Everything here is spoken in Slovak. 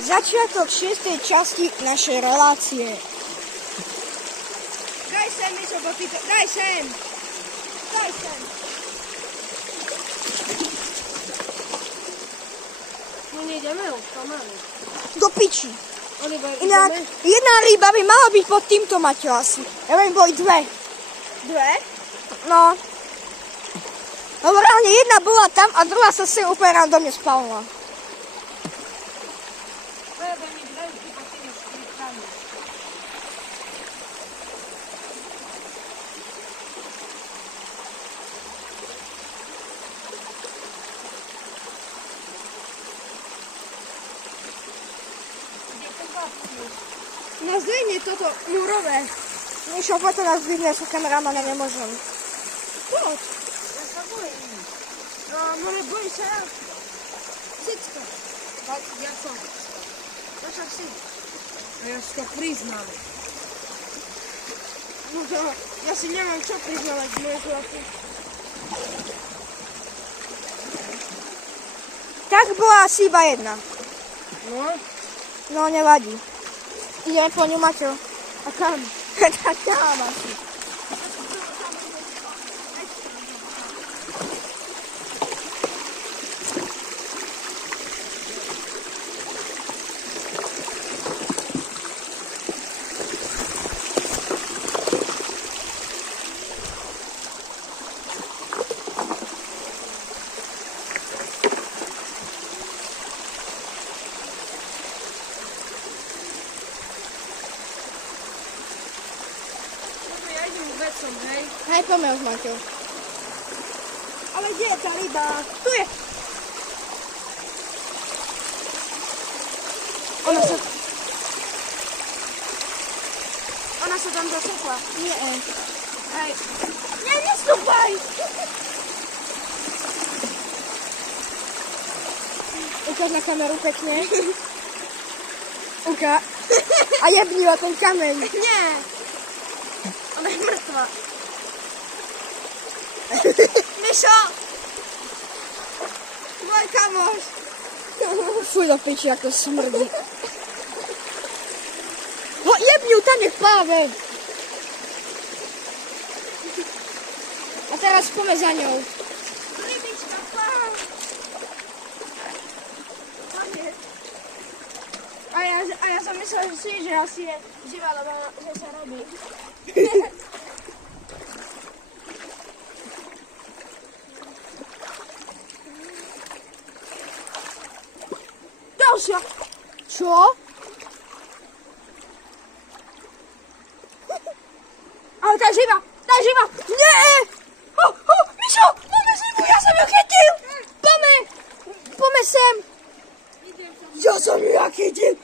Začiatok 6. časti našej relácie. Daj sem, Mišo, daj sem! Daj sem! No nejdeme už, pomaly. Do piči. Inak, jedna ryba by mala byť pod týmto, Maťo, asi. Ja viem, boli dve. Dve? No. Lebo reálne jedna bola tam a druhá sa si úplne randomne spavila. No zdvihni toto múrové. Mišo, potom nás zdvihne, sú kameramana, nemôžem. Poď. Ja sa bojím. No, môže bojí sa ja. Všetko. Tak, ja som. Ja však si. A ja si to priznal. No to, ja si nemám čo priznávať, moje chlapi. Tak bola asi iba jedna. No? No, nevadí. Ideme po ňu, Maťo. A kam? Tak tam asi. Hej, poďme už, Maťo. Ale kde je tá ryba? Tu je. Ona sa tam zasúpla. Nie. Hej. Nie, nestúpaj! Ukáž na kameru pekne. Ukáž. A jebni o ten kameň. Nie. Ona je mŕtva. Mišo! Môj kamoš! Fuj do piči, ako smrdí. No jebni ju, tam nech pláve. A teraz poďme za ňou. Rybička, pláv! A ja som myslel si, že asi je živá, lebo že sa robí. Ďalšia. Čo? Ale tá je živá! Tá je živá! Nie! Mišo, máme živu, ja som ju chytil! Poďme sem! Ja som ju chytil!